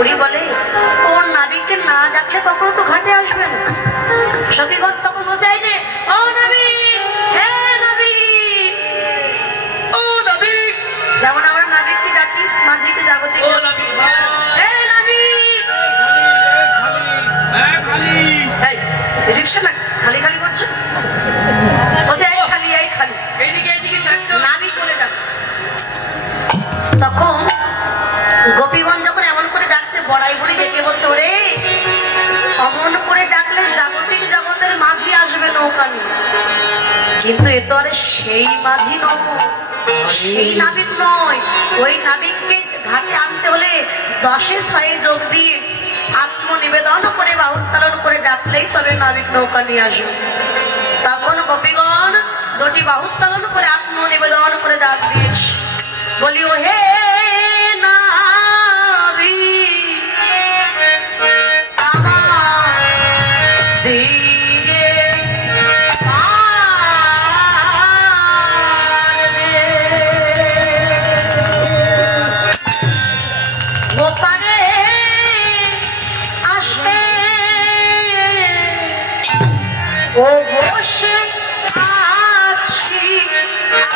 বুড়ি বলে ওর নাবিককে না ডাকলে কখনো তো ঘাটে আসবে না। সখীগণ তখন বোঝায় যে ও নাবিক, হে নাবিক, ও নাবিক, যেমন আমরা নাবিককে ডাকি মাঝিকে জাগতিক, ও নাবিক, হে নাবিক। এই রিক্সা না খালি খালি করছে, বলছে এই খালি এই খালি, এইদিকে এইদিকে যাচ্ছ। নাবিক বলে ডাক। তখন গোপীগঞ্জ যখন এমন করে ডাকছে, বড়াই বুড়ি ডেকে বলছে ওরে অমন করে ডাকলে জাগতিক জগতের মাঝি আসবে নৌকা নিয়ে, কিন্তু এ তো আরে সেই মাঝি নয়, সেই নাবিক নয়। ওই নাবিককে ঘাটে আনতে হলে 10-6 যোগ দিয়ে আত্মনিবেদন করে বাহুত্তোলন করে ডাকলেই তবে নাবিক নৌকা নিয়ে আসবে। তখন গোপীগণ দুটি বাহুত্তোলন করে আত্মনিবেদন করে ডাক দিয়েছে, বলি ও হে ও বসে আছি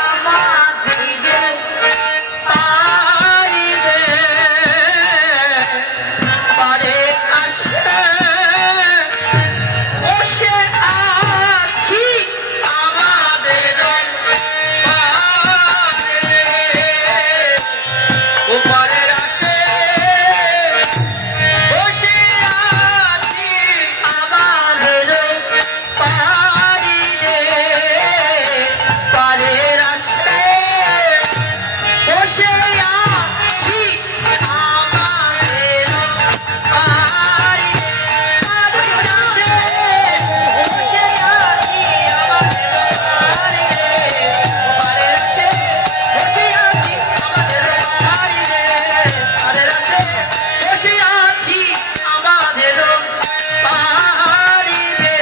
আমাদিগে পারিবে পারে আসে, বসে আছি আমাদের ও পারের আসে, বসে আছি আমাদের পারিরে, পারের আসে, বসে আছি আমাদের পারিরে, পারের আসে, বসে আছি আমাদের পারিরে, পারের আসে, বসে আছি আমাদের পারিরে, পারের আসে, বসে আছি আমাদের পারিরে।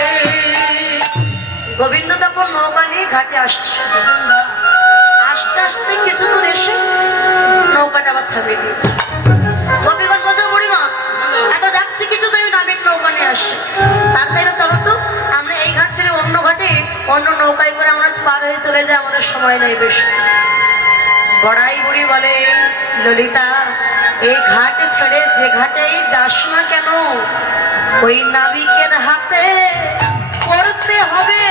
গোবিন্দ তখন নৌকা নিয়ে ঘাটে আসছে। আস্তে আস্তে কিছু দূর এসে নৌকাটা আবার থামিয়ে দিয়েছে। গোপীগণ বলছে বুড়িমা এত ডাকছি কিছু তো নাবিক নৌকা নিয়ে আসছে, তার চাইলে চলো তো আমরা এই ঘাট ছেড়ে অন্য ঘাটে অন্য নৌকায় করে আমরা পার হয়ে চলে যাই, আমাদের সময় নেই বেশি। বড়াই বুড়ি বলে ললিতা এই ঘাট ছেড়ে যে ঘাটেই যাস না কেন ওই নাবিকের হাতে পড়তে হবে,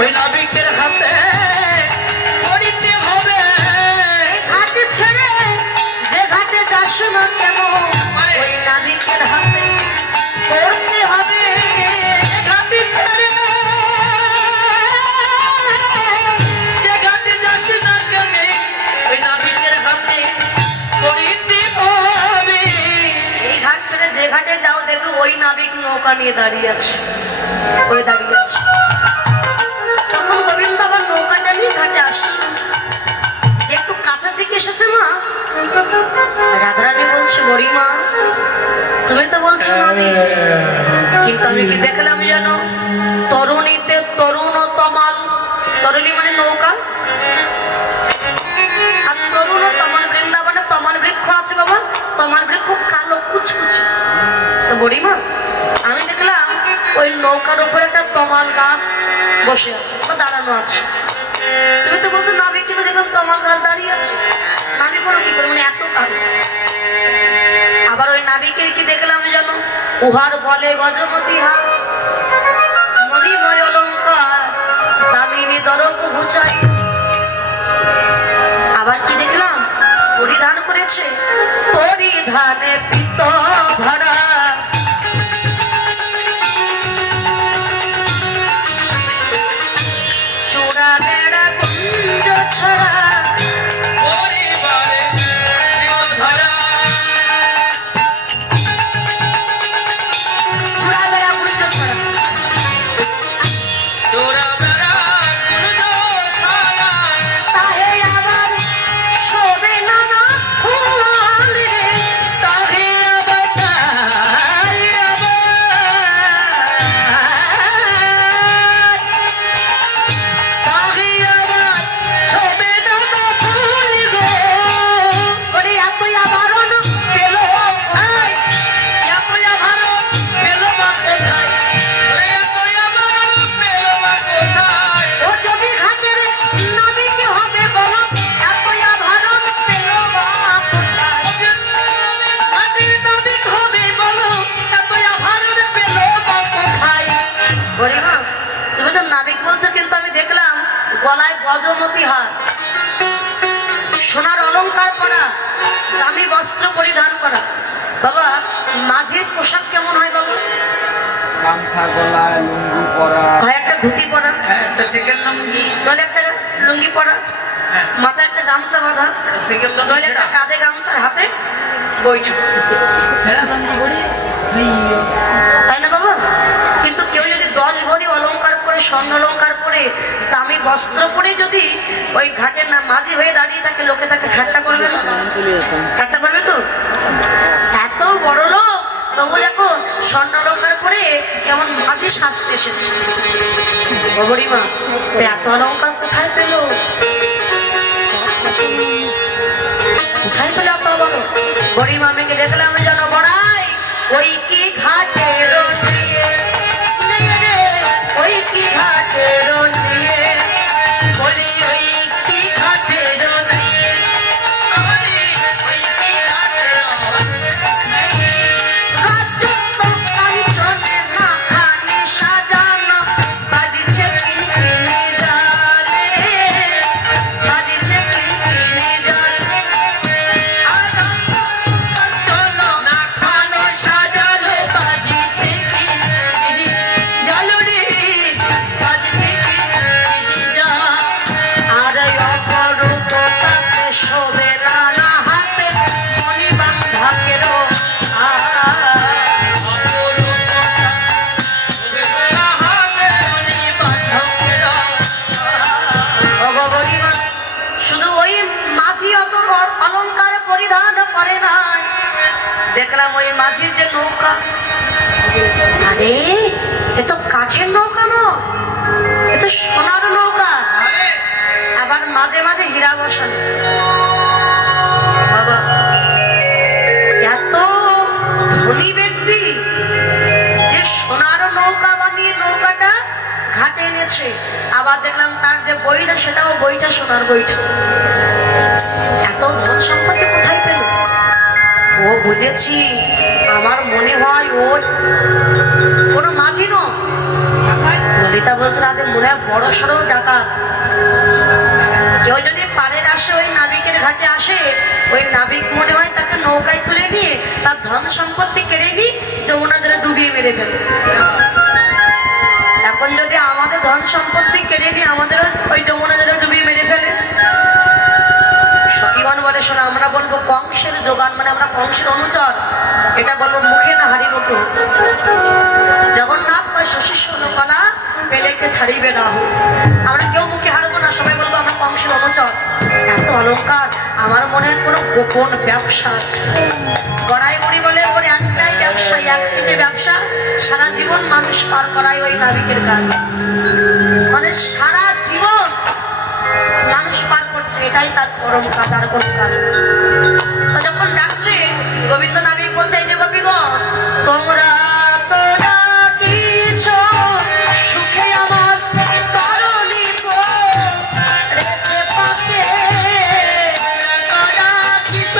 ওই নাবিকের হাতে পড়িতে হবে। ঘাটে ছেড়ে যে ঘাটে যাস না কেন ওই নাবিকের হাতে পড়তে হবে, ঘাটে ছেড়ে যে ঘাটে যাস না কেন ওই নাবিকের হাতে পড়িতে হবে। এই ঘাট ছেড়ে যে ঘাটে যাও দেখবে ওই নাবিক নৌকা নিয়ে দাঁড়িয়ে আছে, ওই দাঁড়িয়ে আছে। তখন গোবিন্দ আবার নৌকাটা নিয়ে ঘাটে আসছে, যে একটু কাছের দিকে এসেছে মা রাধারানী বলছে বুড়িমা তুমি তো বলছো নাবিক, কিন্তু আমি কি দেখলাম জানো তরুণীতে তরুণ তমাল, তরুণী মানে নৌকা, আর তরুণ তমাল বৃন্দাবনে তমাল বৃক্ষ আছে বাবা, তমাল বৃক্ষ কালো কুচকুচি। তো বুড়িমা আমি দেখলাম ওই নৌকার উপরে একটা তমাল গাছ বসে আছে বা দাঁড়ানো আছে, তুমি তো বলছো নাবিক, কিন্তু দেখলাম তমাল গাছ দাঁড়িয়ে আছে, নাবিক কোনো কি করে মানে এত কালো। আবার ওই নাবিকের কি দেখলাম জানো উহার বলে গজপতি হাত, মণিময় অলঙ্কার দামিনী দরপ ঘুচাই। আবার কি দেখলাম পরিধান করেছে পরিধানে পিত ধরা, চূড়া বেড়া কুঞ্জ ছড়া, পরিবারে ধরা চূড়া বেড়া কুঞ্জ ছড়া, তোরা বেড়া কুঞ্জ ছড়া, তাহে আবার শোবে নানা ফুল রে, তাহে আবার গলায় গজমতি হার, সোনার অলংকার পরা, দামি বস্ত্র পরিধান করা। বাবা মাঝির পোশাক কেমন হয় বাবা? গামছা গলায় লুঙ্গি পরা, হয় একটা ধুতি পরা, হ্যাঁ একটা সেকেন্ড লুঙ্গি, নইলে একটা লুঙ্গি পরা, হ্যাঁ মাথায় একটা গামছা বাঁধা, একটা সেকেন্ড লুঙ্গি নইলে একটা ছেঁড়া। কাঁধে গামছার হাতে বৈঠা, তাই না বাবা? কিন্তু কেউ যদি 10 ভরি অলংকার পরে, স্বর্ণ অলংকার পরে, দামি বস্ত্র পরে যদি ওই ঘাটের না মাঝি হয়ে দাঁড়িয়ে থাকে, লোকে তাকে ঠাট্টা করবে না? ঠাট্টা করবে তো? এত বড় লোক তবু দেখো স্বর্ণ অলংকার পরে কেমন মাঝি সাজতে এসেছে। বড়িমা এত অলংকার কোথায় পেল? কোথায় পেল এত বড়? বড়িমা মেয়েকে দেখলাম যেন বড়াই ওই কি ঘাটের নিয়ে, ওই কি ঘাটের নিয়ে, বলি ওই কি ঘাটের নিয়ে, আরে ওই কি ঘাটের রাজত্ব কাঞ্চনে না খানি সাজানো, বাজিছে কিনকিনি জানে, বাজিছে কিনকিনি জানে। আর চলো না খানো সাজানো বাজিছে কি জালুরি, বাজিছে কি যা। আর অপরূপতাতে শোভে নানা হাতে মণিবান্ধকেরও শুধু ওই মাঝি অত অলংকার পরিধান করে নাই, দেখলাম ওই মাঝির যে নৌকা, আরে এ তো কাঠের নৌকা নয়, এ তো সোনার নৌকা, আবার মাঝে মাঝে হীরা বসানো। বাবা এত ধনী ব্যক্তি যে সোনার নৌকা বানিয়ে নৌকাটা ঘাটে এনেছে, আবার দেখলাম তার যে বইটা সেটাও বইটা সোনার বইটা। এত ধন সম্পত্তি কোথায় পেল? ও বুঝেছি, আমার মনে হয় ও কোনো মাঝি নয়, ললিতা বলছে রাতে মনে হয় বড় সড়ো ডাকাত। কেউ যদি পাড়ের আসে, ওই নাবিকের ঘাটে আসে, ওই নাবিক মনে হয় তাকে নৌকায় তুলে নিয়ে তার ধন সম্পত্তি কেড়ে নিয়ে যমুনা জলে ডুবিয়ে মেরে ফেলে। এখন যদি আমাদের ধন সম্পত্তি কেড়ে নিয়ে আমাদের ওই যমুনা জলে ডুবিয়ে মেরে ফেলে, সখীগণ বলে শোনো, আমরা বলবো কংসের যোগান, মানে আমরা কংসের অনুচর, এটা বলবো মুখে না হারিব তো। জগন্নাথ কয় শশী কলা পেলেকে ছাড়িবে না, আমরা কেউ মুখে হারবো না, সবাই বলবো আমরা কংসের অনুচর। এত অলংকার, আমার মনে হয় কোনো গোপন ব্যবসা আছে। গড়াই মুড়ি বলে ওর একটাই ব্যবসা, এক সিটে ব্যবসা, সারা জীবন মানুষ পার করায় ওই নাবিকের কাজ, মানে সারা জীবন মানুষ পার করছে, এটাই তার পরম কাজ, আর কোন কাজ না। তো যখন যাচ্ছে গোবিন্দ নাবিক বলছে, এই যে গোপীগণ তোমরা তো ডাকিছ সুখে আমার তরণী রেছে পাতে, ডাকিছ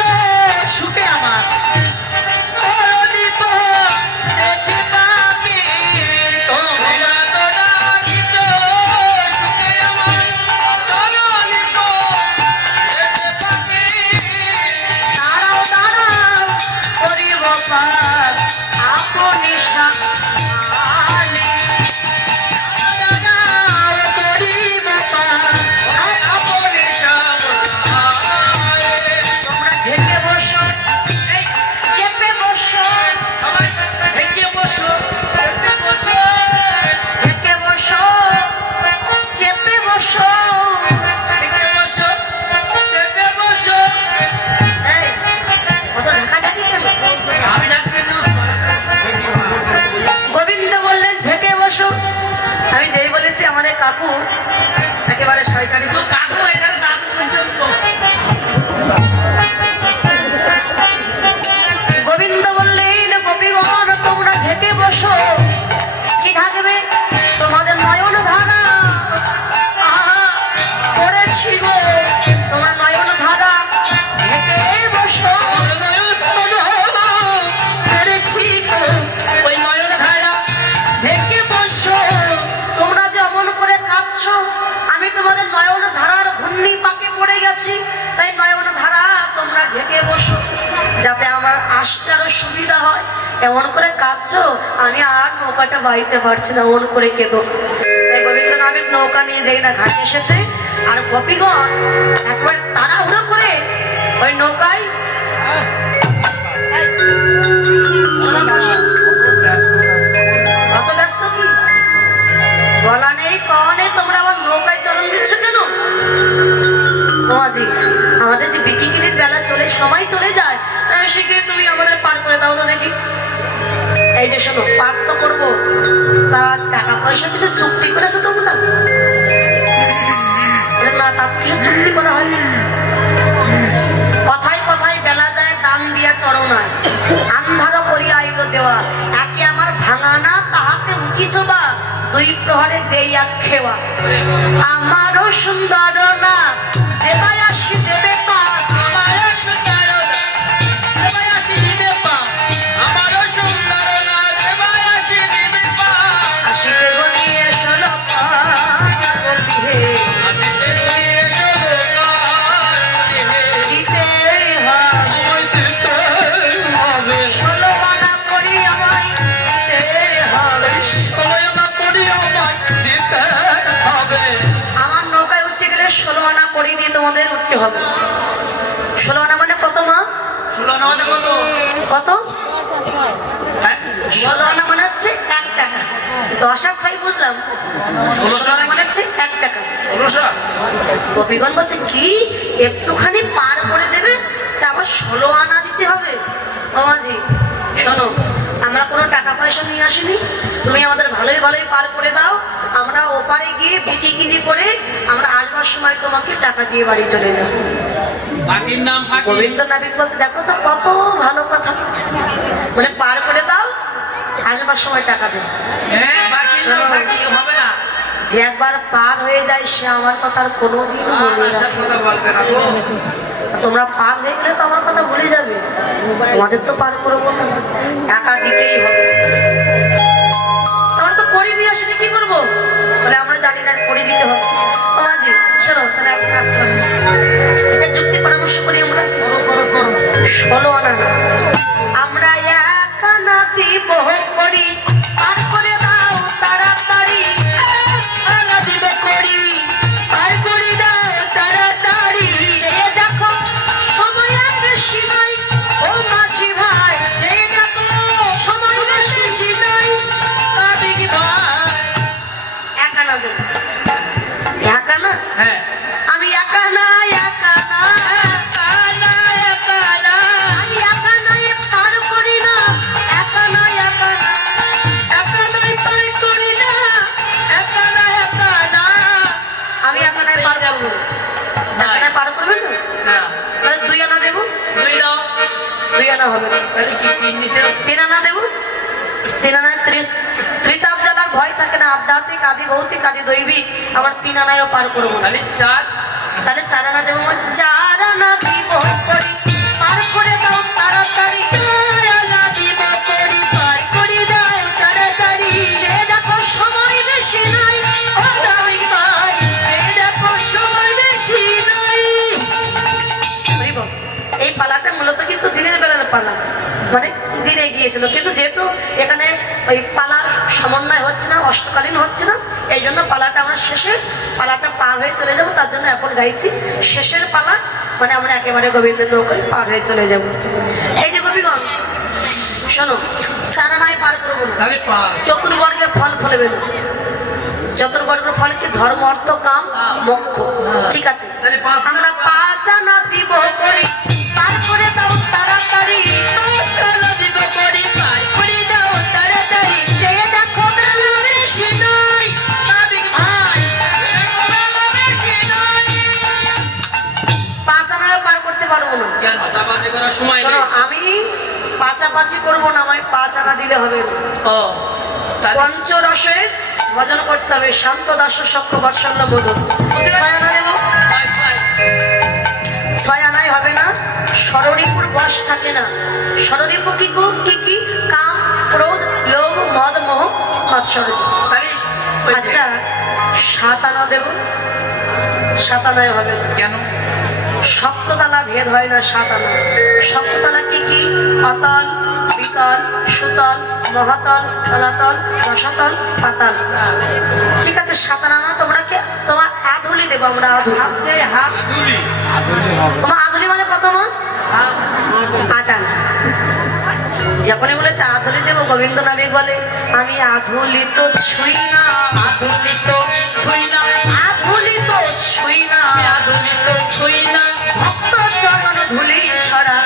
সুখে আমার তরণী রেছে পাতে, তোমরা তো ডাকিছ সুখে আমার তরণী রেছে পাতে। দাঁড়াও দাঁড়াও করিব পার আপনি সামনে, দাঁড়াও করিব পার আপনি সামনে তোমরা ঢেকে বসো, এই চেপে বসো, সবাই ঢেকে বসো, ঢেকে বসো, ঢেকে বসো, চেপে বসো। ঢেকে বসো, চেপে বসো। এই কত ঢাকাঢাকি কেন? আমি ডাকতেছিলাম। গোবিন্দ বললেন ঢেকে বসো। আমি যেই বলেছি আমাদের কাকু একেবারে শয়তানি তো কাকু এখানে দাদু পর্যন্ত। গোবিন্দ বললেন গোপীগণ তোমরা ঢেকে বসো। কি থাকবে? তোমাদের নয়ন ধারা করেছি গো, তোমরা নয়ন ধারা ঢেকে বসো। করেছি গো, ওই নয়ন ধারা ঢেকে বসো। তোমরা যে অমন করে কাঁদছো, আমি তোমাদের নয়ন ধারার ঘূর্ণি পাকে পড়ে গেছি, তাই নয়ন ধারা তোমরা ঢেকে বসো, যাতে আমার আসতে আরো সুবিধা হয়। এমন করে কাঁদছো, আমি আর নৌকাটা বাইতে পারছি না, এমন করে কেঁদো। তাই গোবিন্দ নাবিক নৌকা নিয়ে যেই না ঘাটে এসেছে, আর গোপীগণ একবার তাড়াহুড়ো করে ওই নৌকায় কত ব্যস্ত কি বলা নেই, কনে তোমরা আমার নৌকায় চলন দিচ্ছ কেন? মাঝি, আমাদের যে বিকিকিনির বেলা চলে, সময় চলে যায়, সেখানে তুমি আমাদের পার করে দাও তো দেখি। এই যে শোনো, পার তো করবো, তা টাকা পয়সা কিছু চুক্তি করেছো তোমরা? না, তার কিছু চুক্তি করা হয় কথায় কথায় বেলা যায়, দান দিয়া চড়ো নয়, আন্ধারও করিয়া আইল দেওয়া, একে আমার ভাঙানা তাহাতে উঠিস বা, দুই প্রহরে দেইয়া খেওয়া। আমারও সুন্দর না দেবায় আসি দেবে পা, আমারও সুন্দর না দেবায় আসি দিবে পা, আমারও সুন্দর না দেবায় আসি দিবে পা, আসিতে গনিয়ে ষোলো করবি হে, আসিতে গনিয়ে ষোলো দিতে হবে, ষোলো আনা করি আমায় দিতে হবে, ষোলো আনা করি আমায় দিতে হবে। আমার নৌকায় উঠতে গেলে 16 আনা করি দিয়ে তোমাদের উঠতে হবে। 16 আনা মানে কত মা? 16 আনা মানে কত? কত? 16 আনা মানে হচ্ছে 1 টাকা। 10 আর 6 বুঝলাম, 16 আনা মানে হচ্ছে 1 টাকা। 1600। গোপীগণ বলছে কি একটুখানি পার করে দেবে, তা আবার 16 আনা দিতে হবে? বাবাজি শোনো, আমরা কোনো টাকা পয়সা নিয়ে আসিনি, তুমি আমাদের ভালোই ভালোই পার করে দাও, আমরা ওপারে গিয়ে বিকিকিনি করে আমরা আসবার সময় তোমাকে টাকা দিয়ে বাড়ি চলে যাব। বাকির নাম ফাঁকি। গোবিন্দ নাবিক বলছে দেখো তো কত ভালো কথা, মানে পার করে দাও, আসবার সময় টাকা দেবে। হ্যাঁ, বাকির নাম ফাঁকি হবে না। যে একবার পার হয়ে যায় সে আমার কথা আর কোনোদিন আর মনে এসব রাখে কথা বলবে না গো। না। তোমরা পার হয়ে গেলে তো আমার কথা ভুলে যাবে, তোমাদের তো পার করবো না, টাকা দিতেই হবে। তোমরা তো করি নিয়ে আসলে কি করবো? বলে আমরা জানি না, করে দিতে হবে। মাঝি শোনো, তাহলে এক কাজ করো, এটা যুক্তি পরামর্শ করি আমরা। 16 আনা না, আমরা 1 আনা দিব করি, পার করে দাও তাড়াতাড়ি, 1 আনা দিব করি, পার করে দাও তাড়াতাড়ি। সে দেখো সময় আর বেশি নাই, ও মাঝি ভাই, যে দেখো সময় বেশি নাই, নাবিক ভাই। 1 আনা দেব। 1 আনা? হ্যাঁ, আমি 1 আনা, 1 আনা, 1 আনা, 1 আনা, আমি 1 আনায় পার করি না, 1 আনা, 1 আনা, 1 আনায় পার করি না, 1 আনা, 1 আনা, আমি 1 আনায় পার করবো। 1 আনায় পার করবেন না? না, তাহলে 2 আনা দেবো। 2 দাও। 2 আনা হবে না, তাহলে কি 3 নিতে হবে? 3 আনা দেবো। 3 আনায় ত্রিতাপ জ্বালার ভয় থাকে না, আধ্যাত্মিক আদি ভৌতিক আদি দৈবিক, আবার 3 আনায়ও পার করবো না। তাহলে 4। তাহলে 4 আনা দেবো, বলছি 4 আনা দিব করি, পার করে দাও তাড়াতাড়ি, 4 আনা দিব করি, পার করে দাও তাড়াতাড়ি। সে দেখো সময় বেশি নাই, ও নাবিক ভাই, সে দেখো সময় বেশি নাই। হরিব, এই পালাটা মূলত কিন্তু দিনের বেলার পালা, মানে দিনে গিয়েছিল, কিন্তু যেহেতু এখানে ওই পালার সমন্বয় হচ্ছে না, অষ্টকালীন হচ্ছে না, এই জন্য পালাটা আমরা শেষে, পালাটা পার হয়ে চলে যাব, তার জন্য এখন গাইছি শেষের পালা, মানে আমরা একেবারে গোবিন্দের নৌকায় পার হয়ে চলে যাব। এই যে গোপীগণ শোনো, 4 আনায় পার করবো না, তাহলে 5। চতুর্বর্গের ফল ফলেবে না। চতুর্বর্গের ফল কি? ধর্ম, অর্থ, কাম, মোক্ষ। ঠিক আছে, তাহলে 5 আমরা 5 আনা দিব করি, পার করে দাও তাড়াতাড়ি, 5 আনা দিব করি, পার করে দাও তাড়াতাড়ি। সে দেখো বেলা বেশি নাই, নাবিক ভাই, বেলা বেশি নাই। 5 আনায় পার করতে পারবো না। কেন পাশাপাশি করার সময় শোনো, নেই? আমি পাচাপাচি করবো না, আমায় 5 আনা দিলে হবে না। ও, তাহলে পঞ্চরসে ভজন করতে হবে, শান্ত দাস সক্ষ বৎসল্য মধুর। 6 আনা দেবো। 6 আনায় হবে না, ষড়রিপুর বশ থাকে না। ষড়রিপু কি কি? কাম, ক্রোধ, লোভ, মদ, মোহ, মাৎসর্য। তাহলে ওই যে আচ্ছা 7 আনা দেবো। সাতানায় হবে না। কেন? সপ্ততলা ভেদ হয় না, সাতানা। সপ্ততলা কি কি? অতল, বিতল, সুতল, মহাতল, তলাতল, রসাতল, পাতাল। ঠিক আছে, সাতানা না, তোমরা কে তোমার আধুলি দেবো আমরা। আধুলি দুলি তোমার আধুলি মানে কত মা? আটানা। যখনই বলেছে আধুলি দেবো, গোবিন্দ নাবিক বলে আমি আধুলি তো ছুই না, আধুলি তো ছুই না, আধুলি তো ছুই না, আধুলি তো ছুই না, ভক্ত চরণ ধুলি ছড়া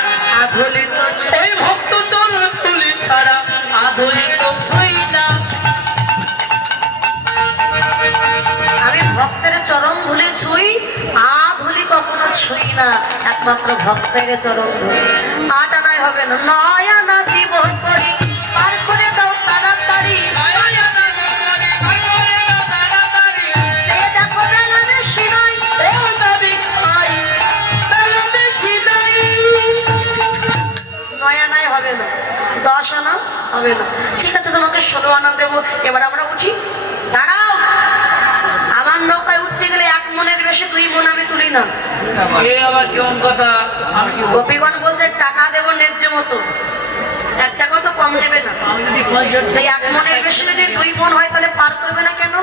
আধুলি তো, ওই ভক্ত চরণ ধুলি ছাড়া আধুলি তো ছুঁই না। আমি ভক্তের চরণ ধুলি ছুই, আধুলি কখনো ছুই না, একমাত্র ভক্তের চরণ ধুলি। আট আনায় হবে না, নয় আনা জীবন করি পার করে দাও তাড়াতাড়ি। সে দেখো বেলা বেশি নাই, ও নাবিক ভাই, বেলা বেশি নাই। নয় আনায় হবে না, 10 আনা হবে না। ঠিক আছে, তোমাকে 16 আনা দেবো। এবার আমরা বুঝি, দাঁড়াও। আমার নৌকায় উঠতে গেলে 1 মনের বেশি 2 মন আমি তুলি না। এ আবার কেমন কথা? আমি কি গোপীগণ বলছে টাকা দেবো ন্যায্য মতো, 1 টাকা তো কম নেবে না। আমি যদি 65 সেই 1 মনের বেশি যদি 2 মন হয় তাহলে পার করবে না কেন?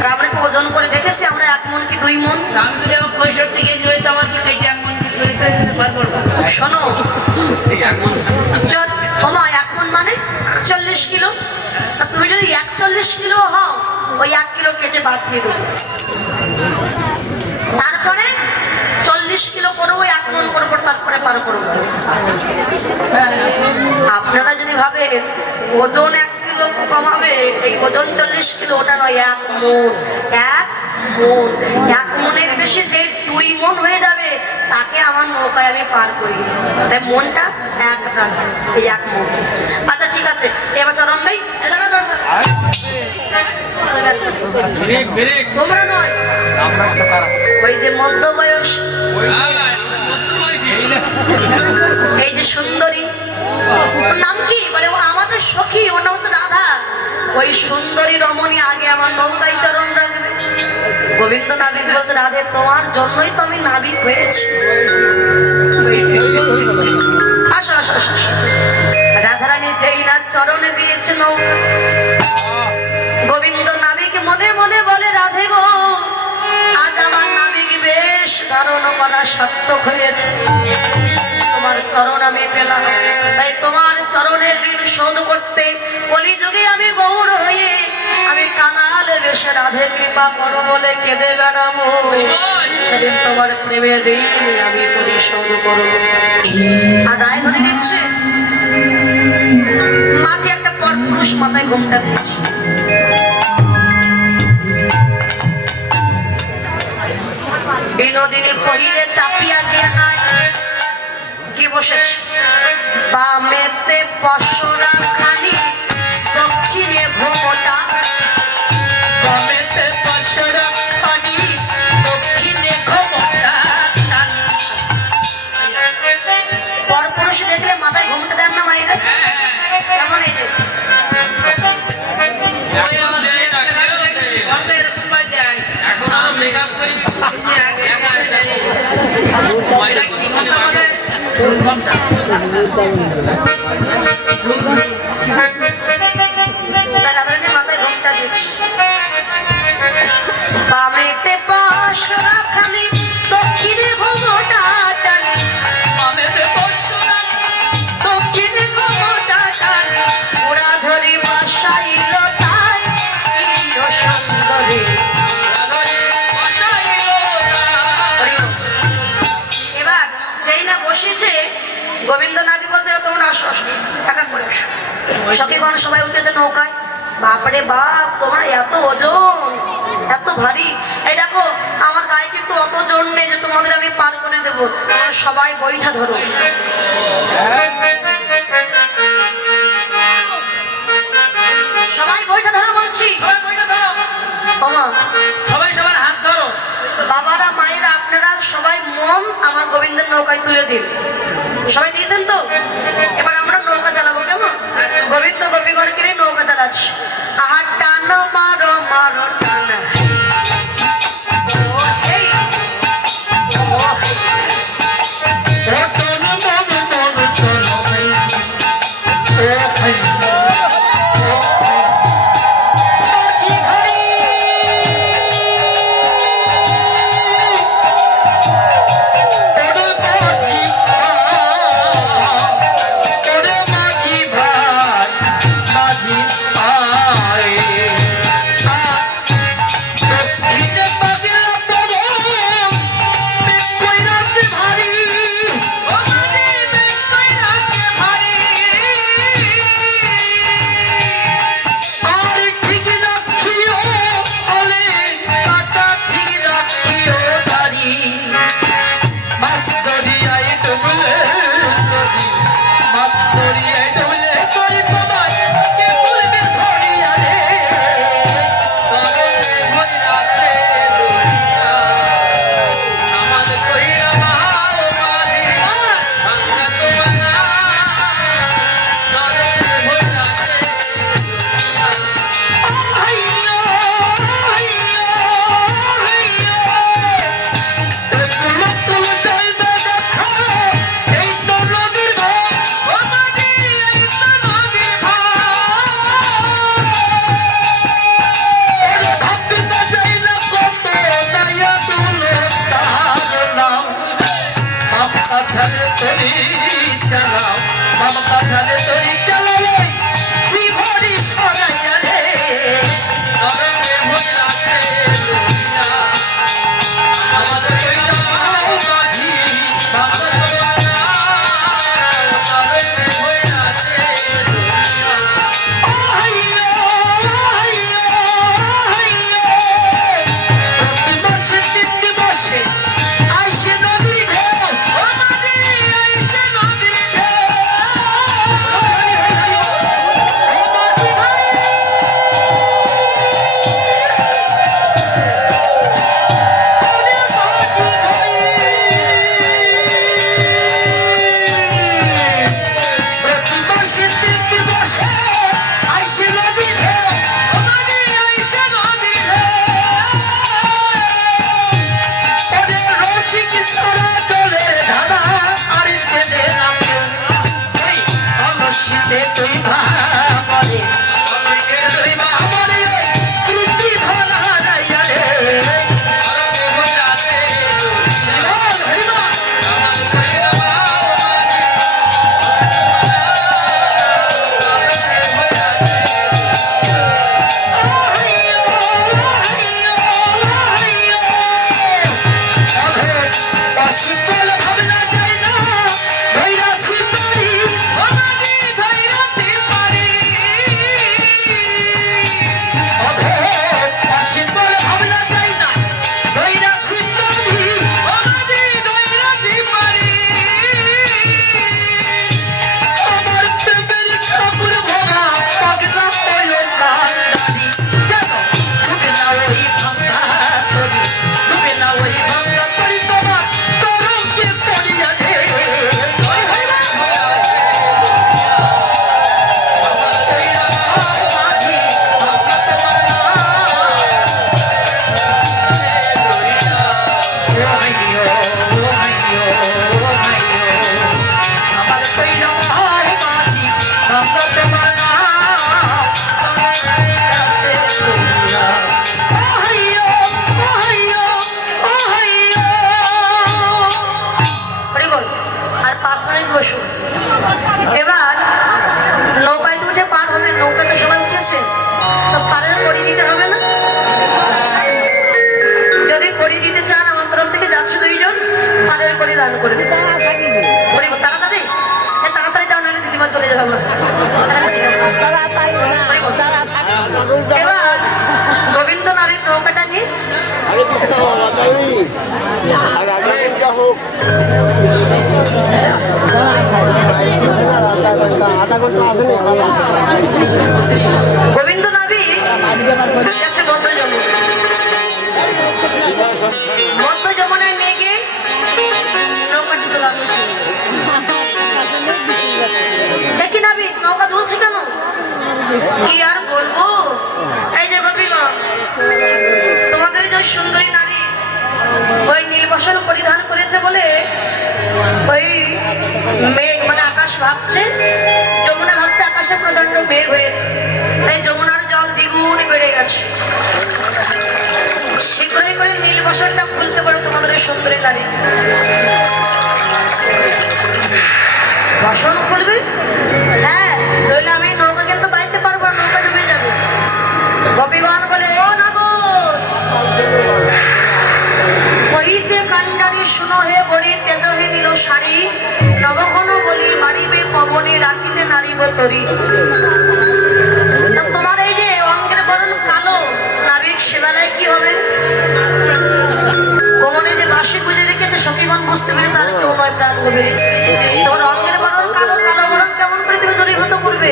আর আমরা কি ওজন করে দেখেছি আমরা 1 মন কি 2 মন? আমি যদি আমার 65 কেজি হই তো আমার কি কেটে এমন করিতে পার করবো? শোনো, ওমা 1 মন মানে 40 কিলো। আর তুমি যদি 41 কিলো হও, ওই 1 কিলো কেটে বাদ দিয়ে দেবো। তারপরে 40 কিলো করবো, 1 মন করবো, তারপরে পার করবো। আপনারা যদি ভাবেন ওজন 1 কিলো কমাবে, এই ওজন 40 কিলো, ওটা নয়, 1 মন। 1 মন, 1 মনের বেশি যে 2 মন হয়ে যাবে তাকে আমার নৌকায় আমি পার করি। তাই মনটা 1 রাখবে, এই 1 মন। আচ্ছা ঠিক আছে, এবার চরণ দেই। তোমরা নয়, ওই যে মধ্য বয়স, এই যে সুন্দরী, ওর নাম কি বলে? ও আমাদের সখী, ওর নাম হচ্ছে রাধা। ওই সুন্দরী রমণী আগে আমার নৌকায় চরণ রাখবে। গোবিন্দ নাবিক বলছে, রাধে তোমার জন্যই তো আমি নাবিক হয়েছি। আসো আসো আসো। রাধারানী যেই না চরণে দিয়েছে নৌকা, গোবিন্দ নাবিক মনে মনে বলে, রাধে গো, আজ আমার নাবিক বেশ ধারণ করা সার্থক হয়েছে। তোমার চরণ আমি পেলাম, তাই তোমার চরণের ঋণ শোধ করতে কলিযুগে আমি গৌর হয়ে আমি কাঙালে বেশে রাধে কৃপা করো বলে কেঁদে বেড়াবো। সেদিন তোমার প্রেমের ঋণ আমি পরিশোধ করবো। আর রায় ধরে দিচ্ছে মাঝে একটা পরপুরুষ মাথায় ঘুমটা দিচ্ছে। বিনোদিনী পহিলে চাপিয়া দিয়া নাই কি বসেছে, বামেতে পশরা খানি, দক্ষিণে ঘোমটা, বামেতে পশরা খানি, দক্ষিণে ঘোমটা। পরপুরুষ দেখলে মাথায় ঘুমটা দেন না মাইরা? কেমন এই যে ওই আমাদের ঘরে এরকম বাই যায়। এখন আমরা মেকআপ করি। ময়দা কত ঘন্টা বাজে? 2 ঘন্টা। রাধারানী মাথায় ঘুমটা দিয়েছে। বামেতে পশরা খানি, দক্ষিণে ঘোমটা টানি, বামেতে পশরা, দক্ষিণে ঘোমটা টানি, ওরা ধরি বাসাইল তাই ইন্দ্র সুন্দরী। এবার যেই না বসেছে, গোবিন্দ নাবি বলছে, তোমরা আসো আসো, টাকা করে আসো। সখীগণ সবাই উঠেছে নৌকায়। বাপরে বাপ, তোমরা এত ওজন, এত ভারী। এই দেখো আমার গায়ে কিন্তু অত জোর নেই যে তোমাদের আমি পার করে দেবো। তোমরা সবাই বইটা ধরো। সবাই বইটা ধরো বলছি। সবাই বইটা ধরো। ওমা, সবাই সবার হাত ধরো। বাবারা মায়েরা আপনারা সবাই মন আমার গোবিন্দের নৌকায় তুলে দিন। সবাই দিয়েছেন তো? এবার আমরা নৌকা চালাবো, কেমন? গোবিন্দ গোপীগণকে নিয়ে নৌকা চালাচ্ছি। আহা টানো মারো মারো টানা, ও হে গোবিন্দ নাবি গেছে মধ্য যমুনা। মধ্য যমুনায় নিয়ে গিয়ে নৌকাটি তো লাগিয়েছে। দেখি নাবি নৌকা দুলছে কেন? কি আর বলবো, এই যে গোপীগণ, তোমাদের যে সুন্দরী নারী ওই নীলবসন পরিধান করেছে বলে ওই মেঘ মানে আকাশ ভাবছে, যমুনা ভাবছে আকাশে প্রচন্ড মেঘ হয়েছে, তাই যমুনার জল দ্বিগুণ বেড়ে গেছে। শীঘ্রই করে নীলবসনটা খুলতে পারো তোমাদের ওই সুন্দরী নারী। বসন খুলবে? হ্যাঁ, নইলে আমি নৌকা কিন্তু বাইতে পারবো না, নৌকা ডুবে যাবে। গোপীগণ বলে, ও নাগর, কহিছে কান্ডারি শুনো হে বড়ি তেজহে নীল শাড়ি, নবঘন বলি মারিবে পবনে রাখিলে নারী তরি। তোমার এই যে অঙ্গের বরণ কালো, নাবিক সেবেলায় কি হবে? কোমরে যে বাঁশি গুঁজে রেখেছে, সখীগণ বুঝতে পেরেছে আর কেউ নয় প্রাণ গভীরে। তোমার অঙ্গের বরণ কালো, কালো বরণ কেমন করে তুমি দূরীভূত করবে?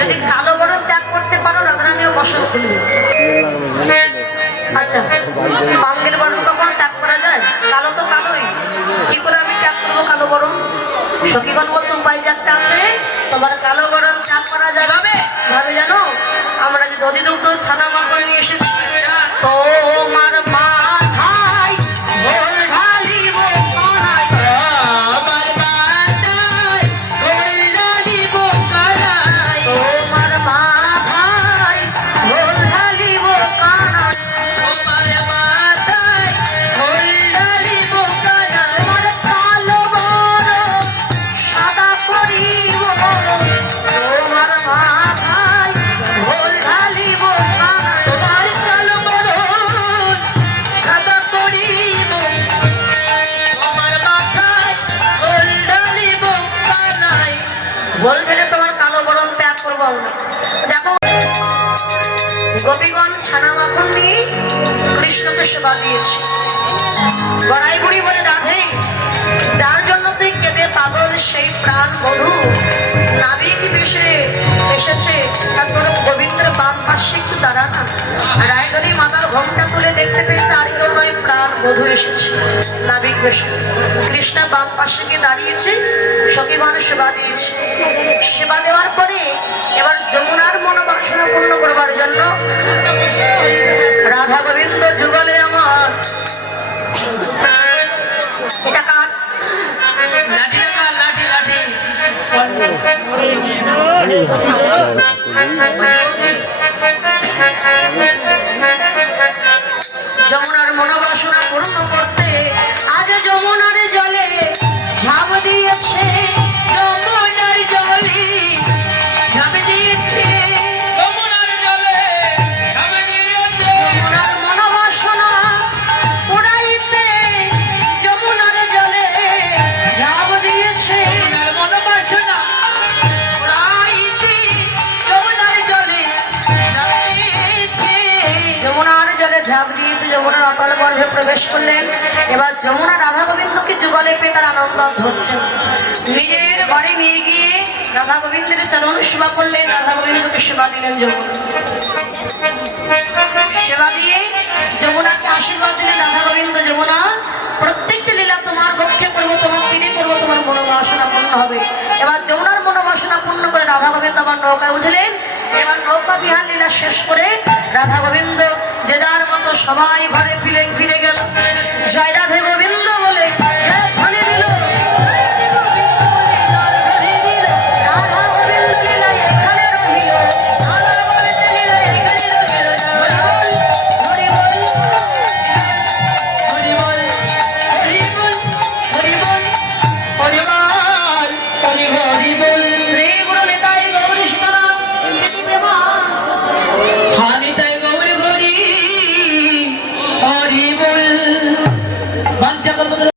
যদি কালো বরণ ত্যাগ করতে পারো, রাধারানীও বসন খুলবে। আচ্ছা, অঙ্গের বরণ কখন ত্যাগ করা যায়? কালো তো কালোই, কি করে আমি ত্যাগ করবো কালো বরণ? সখীগণ বলছে উপায় যে একটা আছে, তোমার কালো বরণ ত্যাগ করা যাবে। ভাবে জানো, আমরা যে দধি দুগ্ধ ছানা মাখন নিয়ে এসেছি, তোমার মাথায় ভোল ঢালিব কানায়, আমার মাথায় ভোল ঢালিব কানায়, তোমার মাথায় ভোল ঢালিব কানায়, তোমার মাথায় ভোল ঢালিব কানায়, আমার কালো বরণ সাদা করিব, তোমার মাথায় ভোল ঢালিব কানায়, তোমার কালো বরণ সাদা করিব, তোমার মাথায় ভোল ঢালিব কানায়। ভোল ঢেলে তোমার কালো বরণ ত্যাগ করবো আমরা। দেখো, গোপীগণ ছানা মাখন নিয়ে কৃষ্ণকে সেবা দিয়েছে। বড়াই বুড়ি বলে, রাধে, যার জন্য তুই কেঁদে পাগল সেই প্রাণ বধূ নাবিক বেশে এসেছে, তার তোর গোবিন্দের বাম পাশে একটু দাঁড়া না। রায়গরি মাতার ঘোমটা তুলে দেখতে পেয়েছে আর কেউ নয়, প্রাণ বধূ এসেছে নাবিক বেশে। কৃষ্ণা বাম পাশে গিয়ে দাঁড়িয়েছে, সখীগণ সেবা দিয়েছে। সেবা দেওয়ার পরে এবার যমুনার মনোবাসনা পূর্ণ করবার জন্য রাধা গোবিন্দ যুগলে আমার এটা কার? লাঠি টাকা, লাঠি লাঠি। যমুনার মনোবাসনা পূর্ণ করতে আজ যমুনার জলে ঝাঁপ দিয়েছে, যমুনার জলে ঝাঁপ দিয়েছে, যমুনার জলে ঝাঁপ দিয়েছে, যমুনার মনোবাসনা উড়াইতে যমুনার জলে ঝাঁপ দিয়েছে, যমুনার মনোবাসনা উড়াইতে যমুনার জলে ঝাঁপ দিয়েছে, যমুনার জলে ঝাঁপ দিয়েছে। যমুনার অতল গর্ভে প্রবেশ করলেন। এবার যমুনা রাধা গোবিন্দকে যুগলে পেয়ে তার আনন্দ ধরছে। নিজের ঘরে নিয়ে গিয়ে রাধা গোবিন্দের চরণ সেবা করলেন, রাধা গোবিন্দকে সেবা দিলেন। যমুনা সেবা দিয়ে যমুনাকে আশীর্বাদ দিলেন। রাধা গোবিন্দ, যমুনা, প্রত্যেকটি লীলা তোমার পক্ষে করবো, তোমার তীরে করবো, তোমার মনোবাসনা পূর্ণ হবে। এবার যমুনার মনোবাসনা পূর্ণ করে রাধা গোবিন্দ আবার নৌকায় উঠলেন। এবার নৌকা বিহার লীলা শেষ করে রাধা গোবিন্দ যে যার মতো সবাই ঘরে